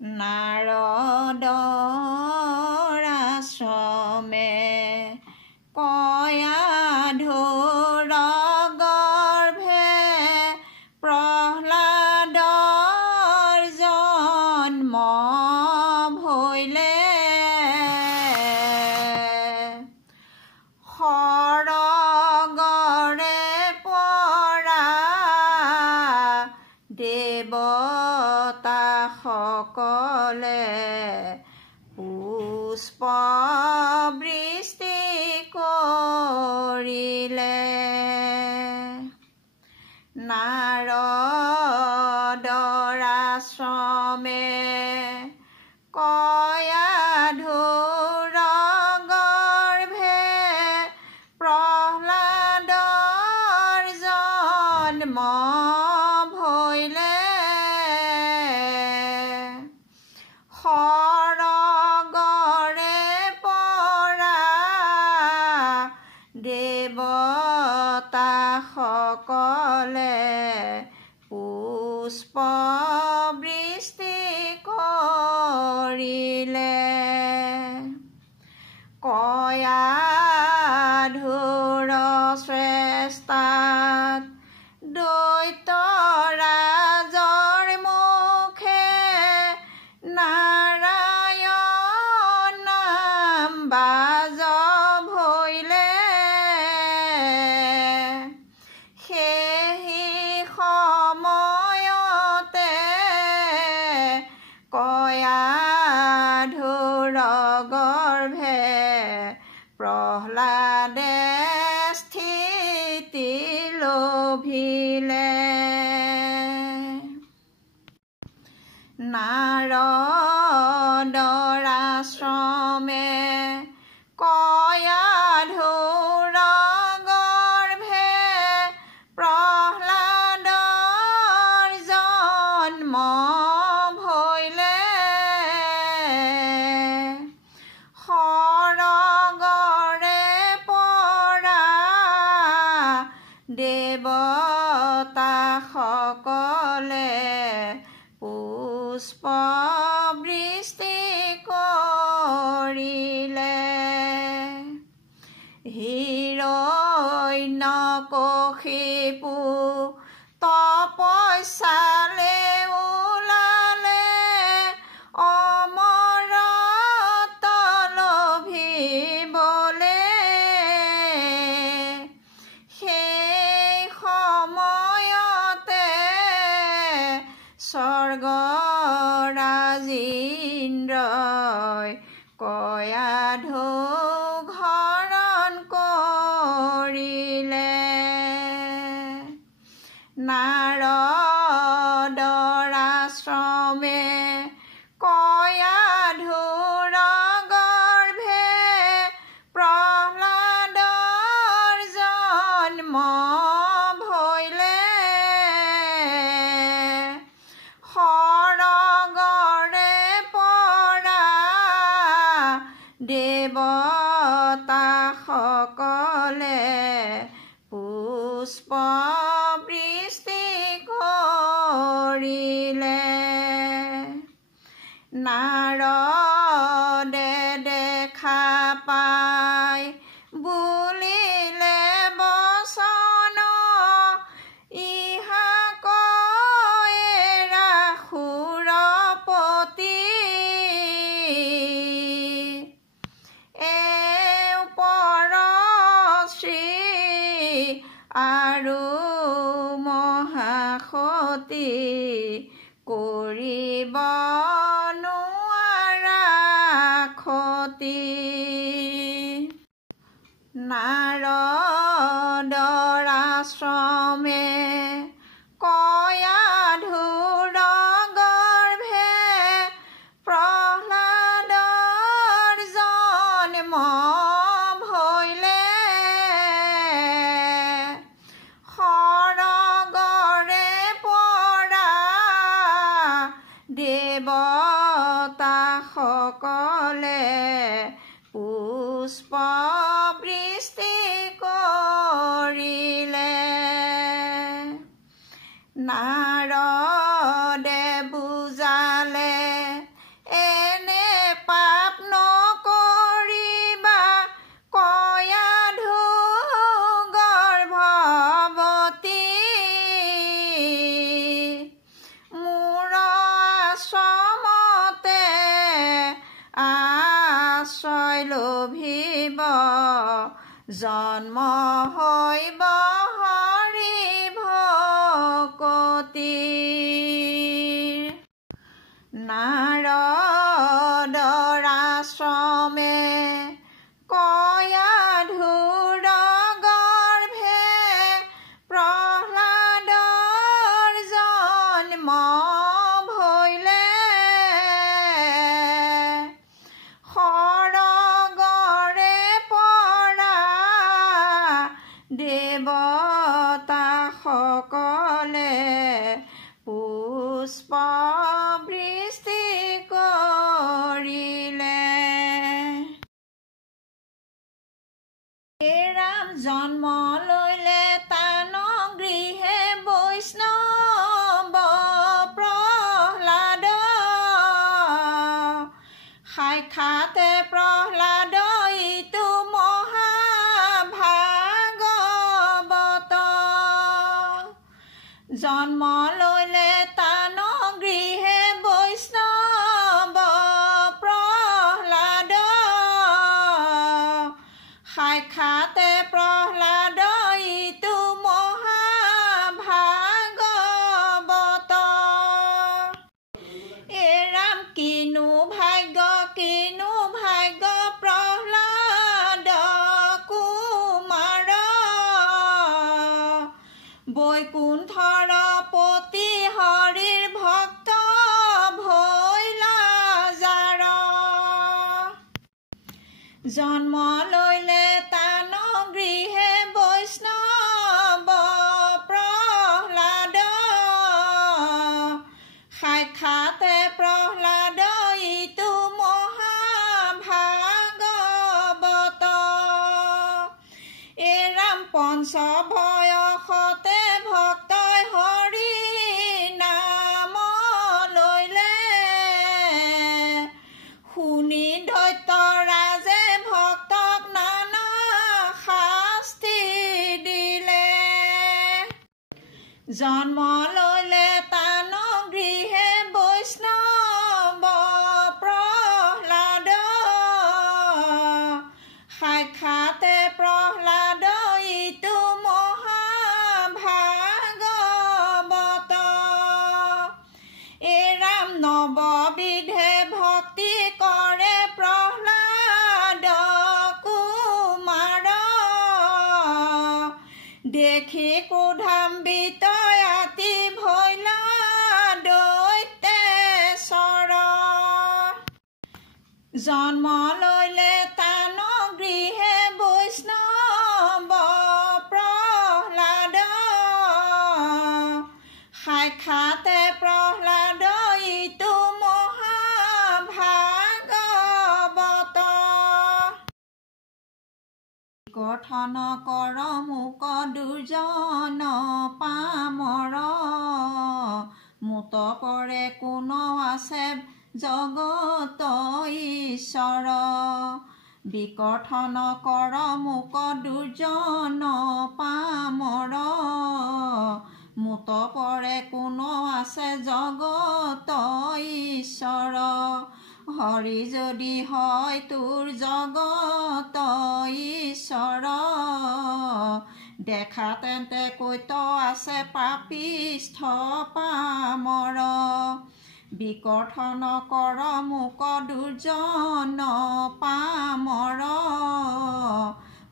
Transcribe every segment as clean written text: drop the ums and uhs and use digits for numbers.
নাৰদৰ আশ্ৰমে কয়াধুৰ গৰ্ভে প্ৰহ্লাদৰ জন্ম ভৈলে সৰগৰে পৰা দেৱতা সকলে পুষ্প বৃষ্টি কৰিলে নাৰদৰ আশ্ৰমে কয়াধুৰ গৰ্ভে প্ৰহ্লাদৰ জন্ম ভৈলে সৰগৰে পৰা দেৱতা সকলে পুষ্প বৃষ্টি কৰিলে কয়াধুৰ শ্ৰেষ্ঠাত দৈত্যৰাজৰ মুখে নাৰায়ণ নাম বাজ ভৈলে সেই সময়তে কয়াধুৰ গৰ্ভে প্ৰহ্লাদে স্থিতি লোভিলে নাৰদৰ আশ্ৰমে কয়াধুৰ গৰ্ভে প্ৰহ্লাদৰ জন্ম ভৈলে সৰগৰে পৰা দেৱতা সকলে পুষ্প বৃষ্টি কৰিলে হিৰণ্যকশিপু তপস্যালে ওলালে অমৰত্ব লোভিবলে সেই সময়তে স্বৰ্গৰাজ ইন্দ্ৰই কয়াধুক হৰণ কৰিলে নাৰদৰ আশ্ৰমে কয়াধুৰ গৰ্ভে প্ৰহ্লাদৰ জন্ম ভৈলে সৰগৰে পৰা দেৱতা সকলে পুষ্প বৃষ্টি কৰিলে নাৰদে দেখা পাই বুলিলে বচন ইহাক এৰা সুৰপতি পৰশ্ৰী আৰু মহাসতী কৰিব নোৱাৰা ক্ষতি নাৰদৰ আশ্ৰমে কয়াধুৰ গৰ্ভে প্ৰহ্লাদৰ জন্ম ভৈলে সৰগৰে পৰা দেৱতা সকলে পুষ্প বৃষ্টি কৰিলে নাৰদে বুজালে আশ্ৰয় লোভিব জন্ম হৈব হৰি ভকতিৰ নাৰদৰ আশ্ৰমে কয়াধুৰ গৰ্ভে প্ৰহ্লাদৰ জন্ম ভৈলে সৰগৰে পৰা দেৱতা সকলে পুষ্প বৃষ্টি কৰিলে ৰাম জন্ম লৈলে তান গৃহে বৈষ্ণৱ প্ৰহ্লাদ সাক্ষাতে প্ৰহ্লাদ ইটো মহাভাগৱত জন্ম লৈলে তান গৃহে বৈষ্ণৱ প্ৰহ্লাদ সাক্ষাতে প্ৰহ্লাদ ইটো মহাভাগৱত ৰাম কিনো ভাগ্য প্ৰহ্লাদ কুমাৰ বৈকুণ্ঠৰ পতি হৰিৰ ভক্ত ভৈলা যাৰ জন্ম লৈলে তান গৃহে বৈষ্ণৱ প্ৰহ্লাদ সাক্ষাতে প্ৰহ্লাদ ইটো মহাভাগৱত ৰাম পঞ্চ বয়সতে ভক্তই হৰি নাম লৈলে শুনি দৈত্য ৰাজে ভক্তক নানা শাস্তি দিলে জন্ম লৈলে তান গৃহে বৈষ্ণৱ প্ৰহ্লাদ সাক্ষাতে প্ৰহ্লাদ ইটো মহাভাগৱত ৰাম নৱবিধে ভক্তি কৰে প্ৰহ্লাদ কুমাৰ দেখি ক্ৰোধান্বিত আতি ভৈলা দৈত্যেশ্বৰ জন্ম লৈলে তান গৃহে বৈষ্ণৱ প্ৰহ্লাদ সাক্ষাতে প্ৰহ্লাদ ইটো মহাভাগৱত গঠন কৰ মোক দুৰ্জন পামৰ মুত পৰে কোন আছে জগত ঈশ্বৰ বিকঠন কৰ মোক দুৰ্জন পামৰ মুত পৰে কোন আছে জগত ঈশ্বৰ হৰি যদি হয় তোৰ জগত ঈশ্বৰ দেখা তেন্তে কৈত আছে পাপিষ্ঠ পামৰ বিকঠন কৰ মোক দুৰ্জন পামৰ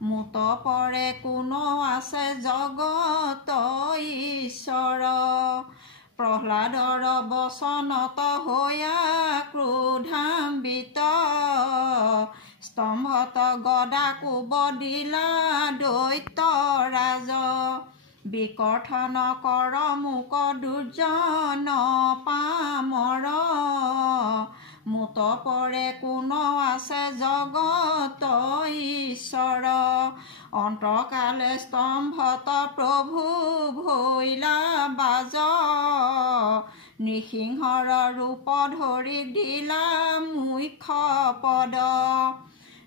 মুত পৰে কোন আছে জগত ঈশ্বৰ প্ৰহ্লাদৰ বচনত হৈয়া ক্ৰোধান্বিত স্তম্ভত গদা কোব দিলা দৈত্য ৰাজ বিকঠন কৰ মোক দুৰ্জন পামৰ মুত পৰে কোন আছে জগত ঈশ্বৰ অন্তকালে স্তম্ভত প্ৰভু ভৈলা বাজ নৃসিংহৰ ৰূপ ধৰি দিলা মুখ্য পদ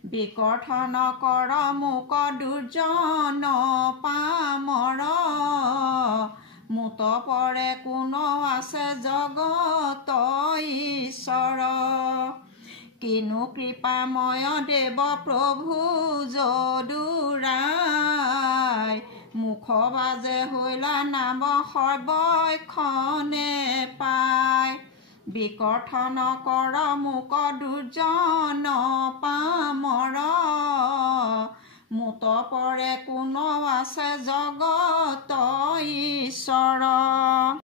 বিকঠন কৰ মোক দুৰ্জন পামৰ মুত পৰে কোন আছে জগত ঈশ্বৰ কিনো কৃপাময় দেৱ প্ৰভু যদুৰাই মুখ বাজে হৈলা নাম সৰ্বক্ষণে পায় বিকৰ্থন কৰ মোক দুৰ্জন পামৰ মুত পৰে কোন আছে জগত ঈশ্বৰ।